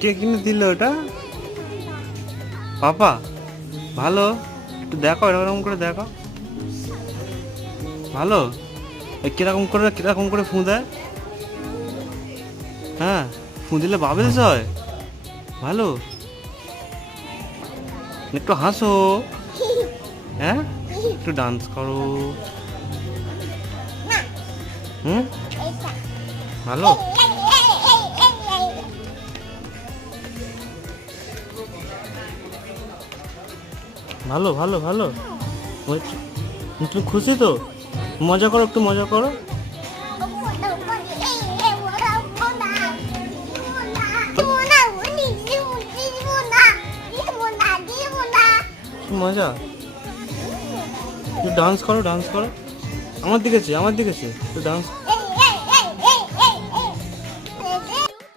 কে কিনে দিল ওটা? পাপা? ভালো? একটু দেখো, এরকম করে দেখো। ভালো? কিরকম করে ফুঁ দেয়? হ্যাঁ, ফুঁ দিলে বাবেলস হয়? ভালো? একটু হাসো। হ্যাঁ, একটু ডান্স করো। হুম, ভালো? ভালো ভালো ভালো। তুমি খুশি তো? মজা করো, একটু মজা করো। কি মজা। একটু ডান্স করো, ডান্স করো। আমার দিকে চেয়ে, একটু ডান্স